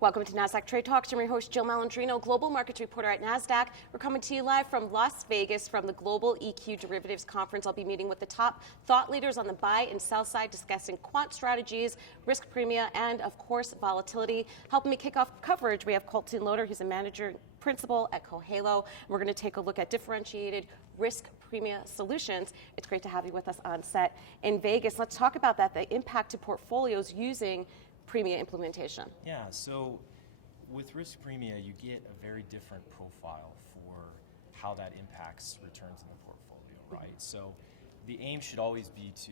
Welcome to Nasdaq Trade Talks. I'm your host, Jill Malandrino, Global Markets Reporter at Nasdaq. We're coming to you live from Las Vegas from the Global EQ Derivatives Conference. I'll be meeting with the top thought leaders on the buy and sell side, discussing quant strategies, risk premia, and, of course, volatility. Helping me kick off coverage, we have Colton Loader. He's a manager principal at Cohalo. We're going to take a look at differentiated risk premia solutions. It's great to have you with us on set in Vegas. Let's talk about that, the impact to portfolios using Premia implementation. Yeah, so with risk premia, you get a very different profile for how that impacts returns in the portfolio, right? So the aim should always be to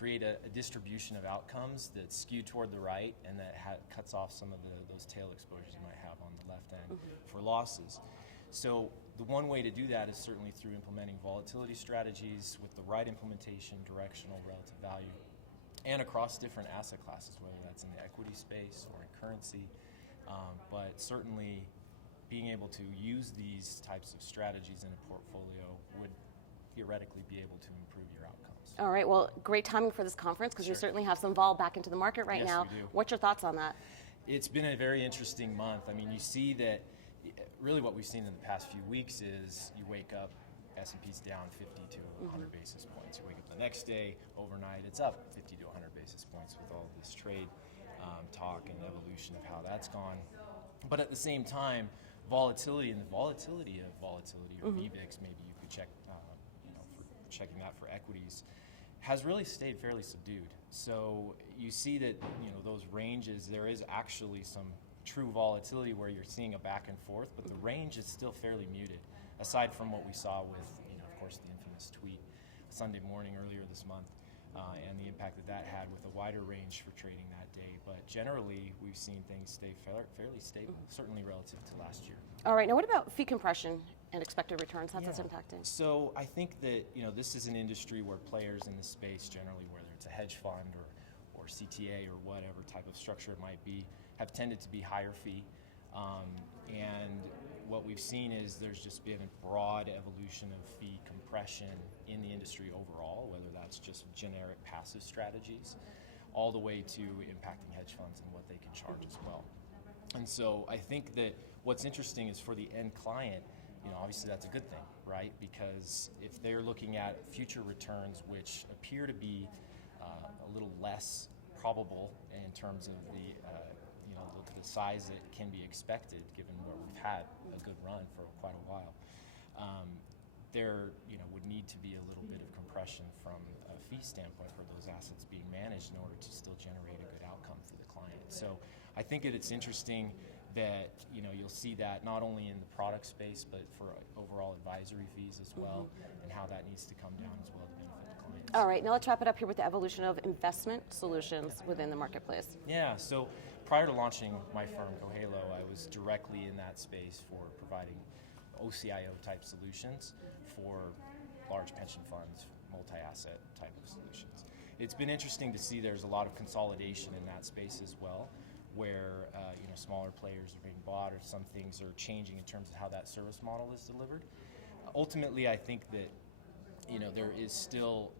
create a distribution of outcomes that's skewed toward the right and that cuts off some of those tail exposures you might have on the left end for losses. So the one way to do that is certainly through implementing volatility strategies with the right implementation, directional, relative value, and across different asset classes, whether that's in the equity space or in currency. But certainly being able to use these types of strategies in a portfolio would theoretically be able to improve your outcomes. All right, well, great timing for this conference because you certainly have some vol back into the market right now. Yes, we do. What's your thoughts on that? It's been a very interesting month. I mean, you see that really what we've seen in the past few weeks is you wake up, S&P's down 50 to 100 basis points. You wake up the next day, overnight, it's up 50 to 100 basis points with all this trade talk and evolution of how that's gone. But at the same time, volatility and the volatility of volatility, or VVIX, maybe you could check, for checking that for equities, has really stayed fairly subdued. So you see that those ranges, there is actually some true volatility where you're seeing a back and forth, but the range is still fairly muted. Aside from what we saw with, of course, the infamous tweet Sunday morning earlier this month, and the impact that had with a wider range for trading that day. But generally, we've seen things stay fairly stable, certainly relative to last year. All right, now what about fee compression and expected returns? How's that impacting? So I think that this is an industry where players in the space, generally, whether it's a hedge fund or CTA or whatever type of structure it might be, have tended to be higher fee. And what we've seen is there's just been a broad evolution of fee compression in the industry overall, whether that's just generic passive strategies, all the way to impacting hedge funds and what they can charge as well. And so I think that what's interesting is for the end client, obviously that's a good thing, right? Because if they're looking at future returns which appear to be a little less probable in terms of the size that can be expected, given where we've had a good run for quite a while, there would need to be a little bit of compression from a fee standpoint for those assets being managed in order to still generate a good outcome for the client. So I think that it's interesting that you'll see that not only in the product space but for overall advisory fees as well, and how that needs to come down as well to benefit the clients. All right, now let's wrap it up here with the evolution of investment solutions within the marketplace. Yeah, so prior to launching my firm, Cohalo, I was directly in that space for providing OCIO type solutions for large pension funds, multi-asset type of solutions. It's been interesting to see there's a lot of consolidation in that space as well, where smaller players are being bought or some things are changing in terms of how that service model is delivered. Ultimately, I think that there is still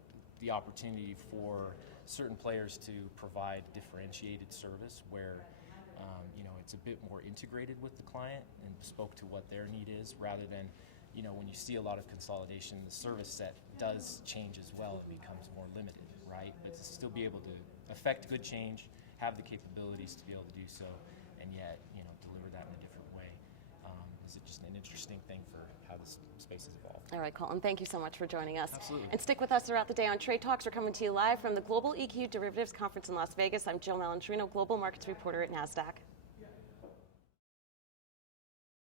the opportunity for certain players to provide differentiated service where it's a bit more integrated with the client and spoke to what their need is, rather than when you see a lot of consolidation, the service set does change as well. It becomes more limited, right? But to still be able to affect good change, have the capabilities to be able to do so, and yet deliver that in a different way is just an interesting thing for how this space has evolved. All right, Colton, thank you so much for joining us. Absolutely. And stick with us throughout the day on Trade Talks. We're coming to you live from the Global EQ Derivatives Conference in Las Vegas. I'm Jill Malandrino, Global Markets Reporter at Nasdaq.